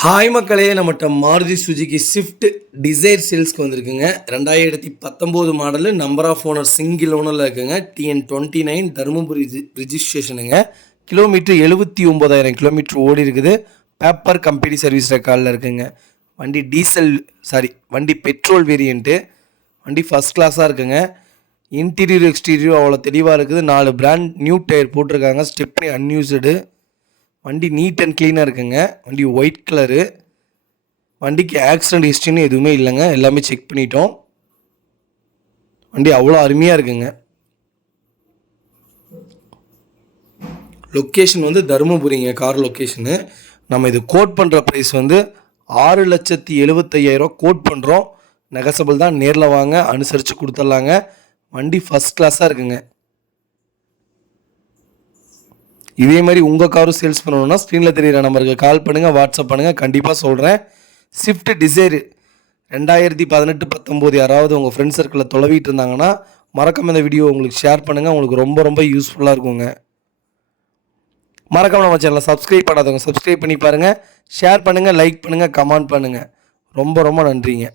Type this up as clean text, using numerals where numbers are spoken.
Hi மக்களே, நம்மகிட்ட Maruti Suzuki Swift Dzire சேல்ஸ்க்கு வந்திருக்குங்க. 2019 model, number of owner single ஓனரில் இருக்குங்க. TN29 தருமபுரி ரிஜிஸ்ட்ரேஷனுங்க. கிலோமீட்டர் 79,000 கிலோமீட்டர் ஓடி இருக்குது. பேப்பர் கம்பெனி சர்வீஸ் ரெக்கார்டில் இருக்குங்க. வண்டி பெட்ரோல் வேரியண்ட்டு. வண்டி ஃபஸ்ட் கிளாஸாக இருக்குங்க. இன்டீரியர் எக்ஸ்டீரியர் அவ்வளோ தெளிவாக இருக்குது. 4 பிராண்ட் நியூ டயர் போட்டிருக்காங்க. Stepney unused. வண்டி நீட் அண்ட் க்ளீனாக இருக்குங்க. வண்டி ஒயிட் கலரு. வண்டிக்கு ஆக்சிடென்ட் ஹிஸ்ட்ரின்னு எதுவுமே இல்லைங்க. எல்லாமே செக் பண்ணிட்டோம். வண்டி அவ்வளோ அருமையாக இருக்குங்க. லொக்கேஷன் வந்து தருமபுரிங்க. Car location. நம்ம இது கோட் பண்ணுற ப்ரைஸ் வந்து 6,75,000 கோட் பண்ணுறோம். நெகசபிள் தான். நேரில் வாங்க, அனுசரித்து கொடுத்துட்லாங்க. வண்டி ஃபஸ்ட் கிளாஸாக இருக்குங்க. இதே மாதிரி உங்கள் காரும் சேல்ஸ் பண்ணணுன்னா ஸ்க்ரீனில் தெரிகிற நம்பருக்கு கால் பண்ணுங்கள், வாட்ஸ்அப் பண்ணுங்கள். கண்டிப்பாக சொல்கிறேன். ஸ்விஃப்ட் டிசைர் 2018-19 யாராவது உங்கள் ஃப்ரெண்ட் சர்க்கிளில் தொலைவிட்டு இருந்தாங்கன்னா மறக்காமல் இந்த வீடியோ உங்களுக்கு ஷேர் பண்ணுங்கள். உங்களுக்கு ரொம்ப ரொம்ப யூஸ்ஃபுல்லாக இருக்குங்க. மறக்காமல் நம்ம சேனலை சப்ஸ்கிரைப் பண்ணாதவங்க சப்ஸ்கிரைப் பண்ணி பாருங்கள். ஷேர் பண்ணுங்கள், லைக் பண்ணுங்கள், கமெண்ட் பண்ணுங்கள். ரொம்ப ரொம்ப நன்றிங்க.